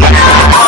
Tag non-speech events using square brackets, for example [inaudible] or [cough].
Thank you. [coughs]